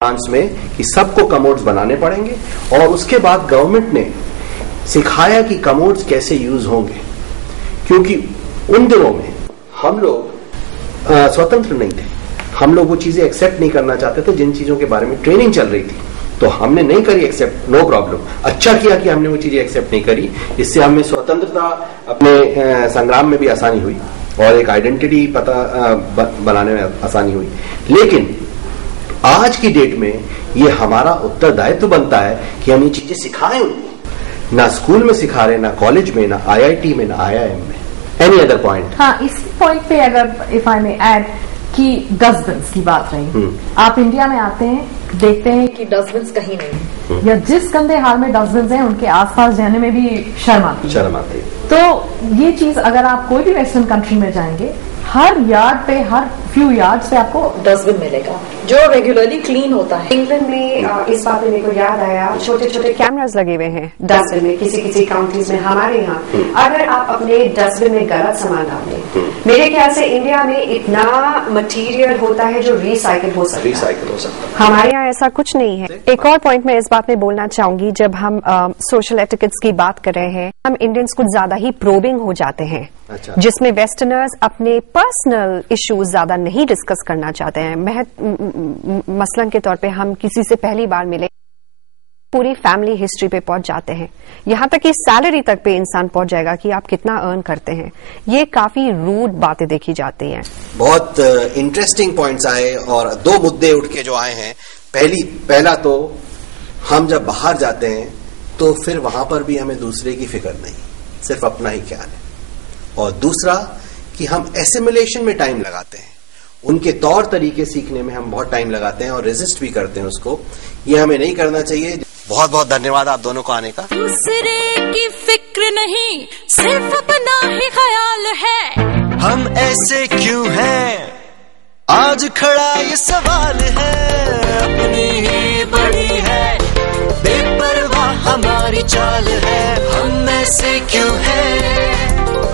France में कि सबको कमोड्स बनाने पड़ेंगे और उसके बाद गवर्नमेंट ने सिखाया कि कमोड्स कैसे यूज होंगे, क्योंकि उन दिनों में हम लोग स्वतंत्र नहीं थे, हम लोग वो चीजें एक्सेप्ट नहीं करना चाहते थे जिन चीजों के बारे में ट्रेनिंग चल रही थी। तो हमने नहीं करी एक्सेप्ट, नो प्रॉब्लम, अच्छा किया कि हमने वो चीजें एक्सेप्ट नहीं करी। इससे हमें स्वतंत्रता अपने संग्राम में भी आसानी हुई और एक आइडेंटिटी पता बनाने में आसानी हुई। लेकिन आज की डेट में ये हमारा उत्तरदायित्व बनता है कि हम ये चीजें सिखाएं उनको। ना स्कूल में सिखा रहे, ना कॉलेज में, ना आईआईटी में, ना आईआईएम में। Any other point? हाँ, इस पॉइंट पे अगर इफ आई मे ऐड कि डस्टबिन की बात रही, आप इंडिया में आते हैं, देखते हैं कि डस्टबिन कहीं नहीं, या जिस गंदे हाल में डस्टबिन हैं उनके आसपास जाने में भी शर्म आती है। तो ये चीज अगर आप कोई भी वेस्टर्न कंट्री में जाएंगे, हर यार्ड पे, हर फ्यू यार्ड्स पे आपको डस्टबिन मिलेगा जो रेगुलरली क्लीन होता है। इंग्लैंड में इस बात में मेरे को याद आया, छोटे छोटे कैमरास लगे हुए हैं डस्टबिन में, किसी काउंट्रीज में। हमारे यहाँ अगर आप अपने डस्टबिन में गलत सामान डाल दें, मेरे ख्याल से इंडिया में इतना मटेरियल होता है जो रिसाइकिल हो सकता है। हमारे यहाँ ऐसा कुछ नहीं है। एक और पॉइंट मैं इस बात में बोलना चाहूंगी, जब हम सोशल एटिकेट्स की बात कर रहे हैं, हम इंडियंस कुछ ज्यादा ही प्रोबिंग हो जाते हैं। अच्छा। जिसमें वेस्टर्नर्स अपने पर्सनल इश्यूज ज्यादा नहीं डिस्कस करना चाहते हैं। मसलन के तौर पे हम किसी से पहली बार मिले, पूरी फैमिली हिस्ट्री पे पहुंच जाते हैं, यहां तक कि सैलरी तक पे इंसान पहुंच जाएगा कि आप कितना अर्न करते हैं। ये काफी रूड बातें देखी जाती हैं। बहुत इंटरेस्टिंग पॉइंट्स आए और दो मुद्दे उठ के जो आए हैं। पहला तो हम जब बाहर जाते हैं तो फिर वहां पर भी हमें दूसरे की फिक्र नहीं, सिर्फ अपना ही ख्याल है। और दूसरा कि हम एसिमिलेशन में टाइम लगाते हैं, उनके तौर तरीके सीखने में हम बहुत टाइम लगाते हैं और रेजिस्ट भी करते हैं उसको। ये हमें नहीं करना चाहिए। बहुत बहुत धन्यवाद आप दोनों को आने का। दूसरे की फिक्र नहीं, सिर्फ अपना ही ख्याल है। हम ऐसे क्यों हैं, आज खड़ा ये सवाल है। अपनी ही बड़ी है, बेपरवाह हमारी चाल है। हम ऐसे क्यों हैं,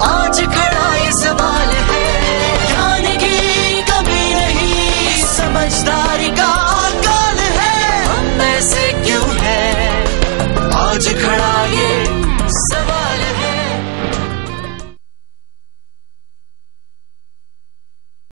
आज खड़ा ये सवाल है। ज्ञान की कमी नहीं, समझदारी का अकाल है। हम ऐसे क्यों हैं, आज खड़ा